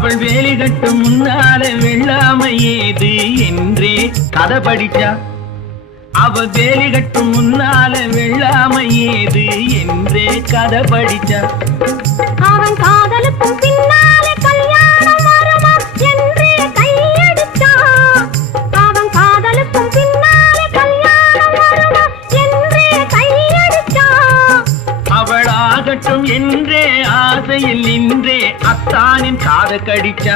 அவள் வேலி கட்டும் முன்னால வெள்ளாமை ஏது என்றே கதை படிச்சா. அவ வேலி கட்டும் முன்னால வெள்ளாமை ஏது என்றே கதை படிச்சா. அவன் காதலுக்கும் பின்னாலே கல்யாணம் வருமா என்றே கையடிச்சா. அவன் காதலுக்கும் பின்னாலே கல்யாணம் வருமா என்றே கையடிச்சா. அவளாகட்டும் என்றே ஆசையில் நின்றே அத்தானின் காத கடிச்சா.